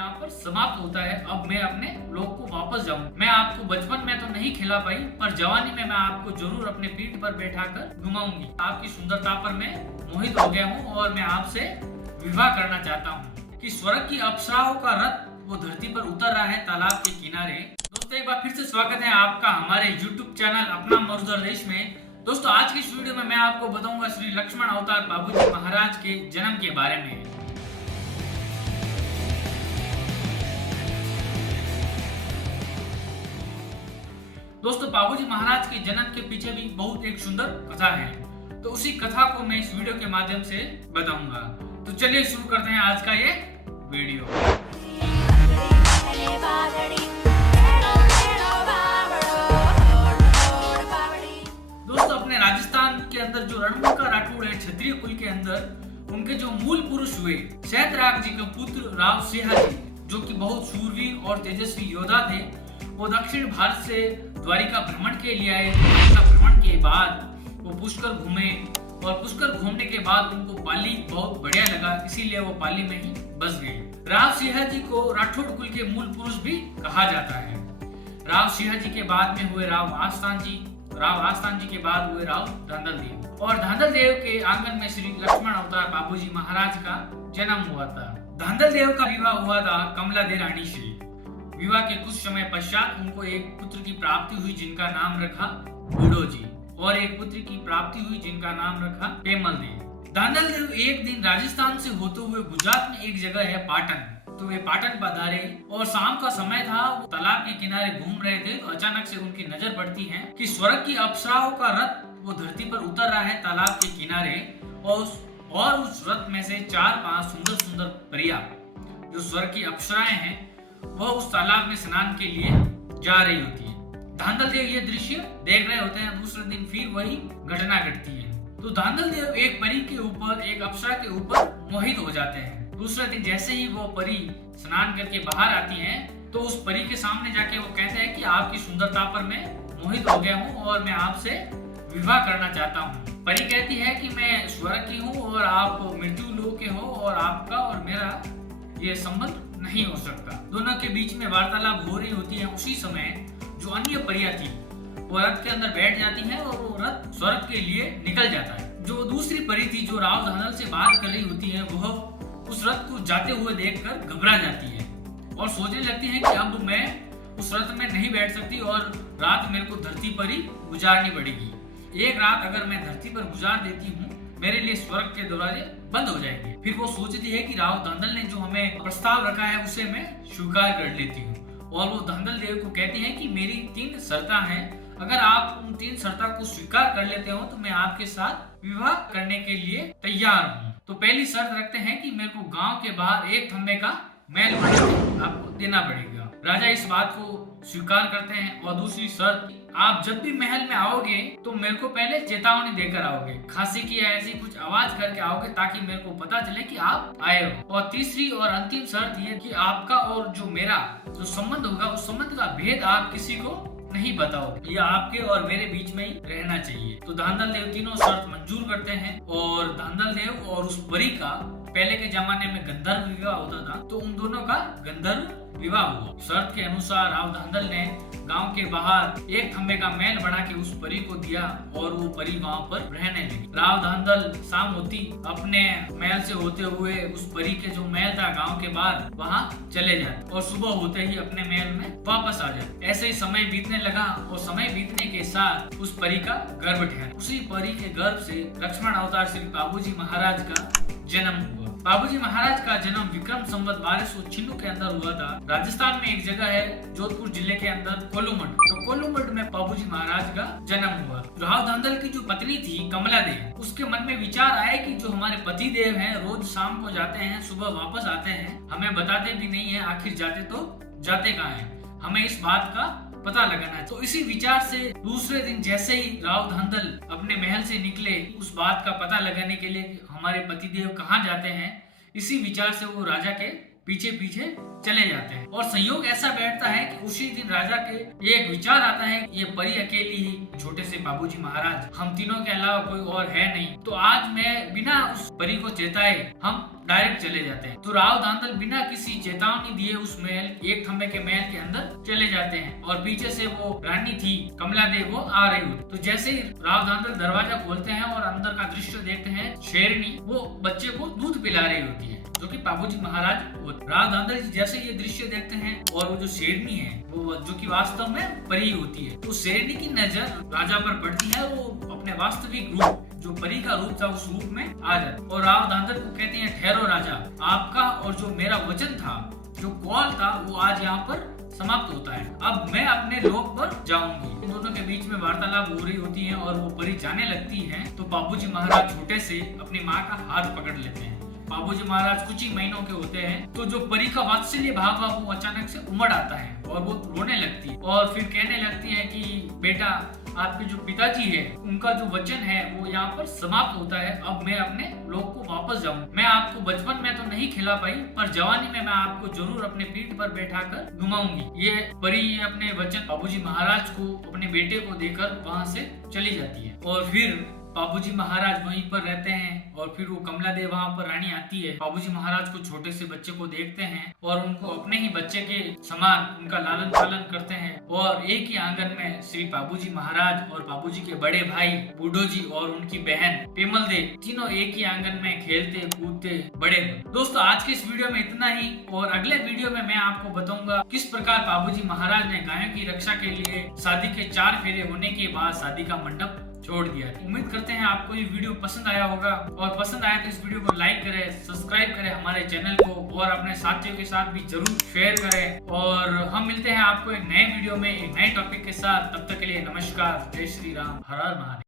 यहाँ पर समाप्त होता है। अब मैं अपने लोक को वापस जाऊँ। मैं आपको बचपन में तो नहीं खिला पाई, पर जवानी में मैं आपको जरूर अपने पीठ पर बैठाकर घुमाऊंगी। आपकी सुंदरता पर मैं मोहित हो गया हूँ और मैं आपसे विवाह करना चाहता हूँ। कि स्वर्ग की अप्सराओं का रथ वो धरती पर उतर रहा है तालाब के किनारे। दोस्तों एक बार फिर से स्वागत है आपका हमारे YouTube चैनल अपना मरुधर देश में। दोस्तों आज की इस वीडियो में मैं आपको बताऊंगा श्री लक्ष्मण अवतार बाबूजी महाराज के जन्म के बारे में। दोस्तों बाबूजी महाराज के जन्म के पीछे भी बहुत एक सुंदर कथा है, तो उसी कथा को मैं इस वीडियो के माध्यम से बताऊंगा। तो चलिए शुरू करते हैं आज का ये वीडियो। दोस्तों अपने राजस्थान के अंदर जो रणमुक्का राठौड़ है क्षत्रिय कुल के अंदर, उनके जो मूल पुरुष हुए शैतराग जी के पुत्र राव सिंह जी, जो कि बहुत शूरवीर और तेजस्वी योद्धा थे, वो दक्षिण भारत से द्वारिका भ्रमण के लिए आए। द्वारिका भ्रमण के बाद वो पुष्कर घूमे और पुष्कर घूमने के बाद उनको पाली बहुत बढ़िया लगा, इसीलिए वो पाली में ही बस गए। राव सिंह जी को राठौड़ कुल के मूल पुरुष भी कहा जाता है। राव सिंह जी के बाद में हुए राव आस्थान जी के बाद हुए राव धांधल देव, और धांधल देव के आंगन में श्री लक्ष्मण अवतार बाबूजी महाराज का जन्म हुआ था। धांधल देव का विवाह हुआ था कमला दे रानी से। विवाह के कुछ समय पश्चात उनको एक पुत्र की प्राप्ति हुई जिनका नाम रखा बूढ़ो जी, और एक पुत्री की प्राप्ति हुई जिनका नाम रखा पेमल देव। धांधल देव एक दिन राजस्थान से होते हुए गुजरात में एक जगह है पाटन, तो वे पाटन पधारे और शाम का समय था। वो तालाब के किनारे घूम रहे थे तो अचानक से उनकी नजर पड़ती है कि स्वर्ग की अप्सराओं का रथ वो धरती पर उतर रहा है तालाब के किनारे, और उस रथ में से 4-5 सुंदर सुंदर परियां जो स्वर्ग की अप्सराएं हैं वह उस तालाब में स्नान के लिए जा रही होती है। धांधल देव ये दृश्य देख रहे होते हैं। दूसरे दिन फिर वही घटना घटती है, तो धांधल देव एक परी के ऊपर, एक अप्सरा के ऊपर मोहित हो जाते हैं। दूसरे दिन जैसे ही वो परी स्नान करके बाहर आती हैं, तो उस परी के सामने जाके वो कहते हैं कि आपकी सुंदरता पर मैं मोहित हो गया हूँ और मैं आपसे विवाह करना चाहता हूँ। परी कहती है कि मैं स्वर्ग की हूँ और आप मृत्यु लोक के हो, और आपका और मेरा ये संबंध नहीं हो सकता। दोनों के बीच में वार्तालाप हो रही होती है। उसी समय जो अन्य परियां थी वो रथ के अंदर बैठ जाती हैं और वो रथ स्वर्ग के लिए निकल जाता है। जो दूसरी परी थी जो राव धांधल से बात कर रही होती है, वह उस रथ को जाते हुए देखकर घबरा जाती है और सोचने लगती है कि अब मैं उस रथ में नहीं बैठ सकती और रात मेरे को धरती पर ही गुजारनी पड़ेगी। एक रात अगर मैं धरती पर गुजार देती हूँ, मेरे लिए स्वर्ग के दरवाजे बंद हो जाएंगे। फिर वो सोचती है कि राव धांधल ने जो हमें प्रस्ताव रखा है उसे मैं स्वीकार कर लेती हूँ, और वो धांधल देव को कहती है कि मेरी 3 शर्तें हैं, अगर आप उन 3 शर्तों को स्वीकार कर लेते हो तो मैं आपके साथ विवाह करने के लिए तैयार हूँ। तो पहली शर्त रखते हैं कि मेरे को गांव के बाहर 1 खंबे का महल बना के आपको देना पड़ेगा। राजा इस बात को स्वीकार करते हैं। और दूसरी शर्त, आप जब भी महल में आओगे तो मेरे को पहले चेतावनी देकर आओगे, खांसी की ऐसी कुछ आवाज करके आओगे ताकि मेरे को पता चले कि आप आए हो। और तीसरी और अंतिम शर्त ये कि आपका और जो मेरा जो संबंध होगा उस संबंध का भेद आप किसी को नहीं बताओ, ये आपके और मेरे बीच में ही रहना चाहिए। तो धांधल देव तीनों शर्त मंजूर करते हैं, और धांधल देव और उस परी का पहले के जमाने में गंधर्व विवाह होता था, तो उन दोनों का गंधर्व विवाह हुआ। शर्त के अनुसार राव धांधल ने गांव के बाहर 1 खंबे का महल बना के उस परी को दिया और वो परी वहां पर रहने लगी। राव धांधल शाम होती अपने महल से होते हुए उस परी के जो महल था गांव के बाहर वहां चले जाते और सुबह होते ही अपने महल में वापस आ जाते। ऐसे ही समय बीतने लगा और समय बीतने के साथ उस परी का गर्भ ठहरा। उसी परी के गर्भ से लक्ष्मण अवतार श्री बाबूजी महाराज का जन्म हुआ। बाबूजी महाराज का जन्म विक्रम संवत 1296 के अंदर हुआ था। राजस्थान में एक जगह है जोधपुर जिले के अंदर कोलूमठ, तो कोलूमठ में बाबूजी महाराज का जन्म हुआ। राव धांधल की जो पत्नी थी कमला देव, उसके मन में विचार आए कि जो हमारे पति देव हैं रोज शाम को जाते हैं, सुबह वापस आते हैं, हमें बताते भी नहीं है, आखिर जाते तो जाते कहाँ हैं, हमें इस बात का पता लगाना है। तो इसी विचार से दूसरे दिन जैसे ही राव धांधल अपने महल से निकले उस बात का पता लगाने के लिए कि हमारे पतिदेव कहाँ जाते हैं, इसी विचार से वो राजा के पीछे पीछे चले जाते हैं। और संयोग ऐसा बैठता है कि उसी दिन राजा के एक विचार आता है कि ये परी अकेली ही छोटे से बाबूजी महाराज, हम तीनों के अलावा कोई और है नहीं, तो आज मैं बिना उस परी को चेताए हम डायरेक्ट चले जाते हैं। तो राव धांधल बिना किसी चेतावनी दिए उस महल, एक खंबे के महल के अंदर चले जाते हैं और पीछे से वो रानी थी कमला देव वो आ रही होती। तो जैसे ही राव धांधल दरवाजा खोलते हैं और अंदर का दृश्य देखते हैं, शेरनी वो बच्चे को दूध पिला रही होती है, जो कि बाबूजी महाराज होते। राव धांधल जी जैसे ये दृश्य देखते हैं और वो जो शेरनी है वो जो कि वास्तव में परी होती है, तो शेरनी की नजर राजा पर पड़ती है, वो अपने वास्तविक रूप जो परी का रूप था उस रूप में आ जाता और राव धांधल को कहते हैं, ठहरो राजा, आपका और जो मेरा वचन था, जो कॉल था, वो आज यहाँ पर समाप्त होता है। अब मैं अपने लोक पर जाऊंगी। इन दोनों के बीच में वार्तालाप हो रही होती है और वो परी जाने लगती है तो बाबूजी महाराज छोटे से अपनी माँ का हाथ पकड़ लेते हैं। बाबूजी महाराज कुछ ही महीनों के होते हैं तो जो परी का वात्सल्य भाव वो अचानक से उमड़ आता है और वो रोने लगती है और फिर कहने लगती है कि बेटा, आपके जो पिताजी है उनका जो वचन है वो यहाँ पर समाप्त होता है। अब मैं अपने लोक को वापस जाऊँ। मैं आपको बचपन में तो नहीं खिला पाई, पर जवानी में मैं आपको जरूर अपने पीठ पर बैठा कर घुमाऊंगी। ये परी अपने वचन बाबूजी महाराज को अपने बेटे को देकर वहाँ से चली जाती है और फिर बाबूजी महाराज वहीं पर रहते हैं और फिर वो कमला देव वहाँ पर रानी आती है। बाबूजी महाराज को छोटे से बच्चे को देखते हैं और उनको अपने ही बच्चे के समान उनका लालन पालन करते हैं और एक ही आंगन में श्री बाबूजी महाराज और बाबूजी के बड़े भाई बूढ़ो जी और उनकी बहन पेमल देव तीनों एक ही आंगन में खेलते कूदते बड़े हुए। दोस्तों, आज के इस वीडियो में इतना ही और अगले वीडियो में मैं आपको बताऊंगा किस प्रकार बाबूजी महाराज ने गायों की रक्षा के लिए शादी के 4 फेरे होने के बाद शादी का मंडप छोड़ दिया। उम्मीद करते हैं आपको ये वीडियो पसंद आया होगा और पसंद आया तो इस वीडियो को लाइक करें, सब्सक्राइब करें हमारे चैनल को और अपने साथियों के साथ भी जरूर शेयर करें और हम मिलते हैं आपको एक नए वीडियो में एक नए टॉपिक के साथ। तब तक के लिए नमस्कार, जय श्री राम, हर हर महादेव।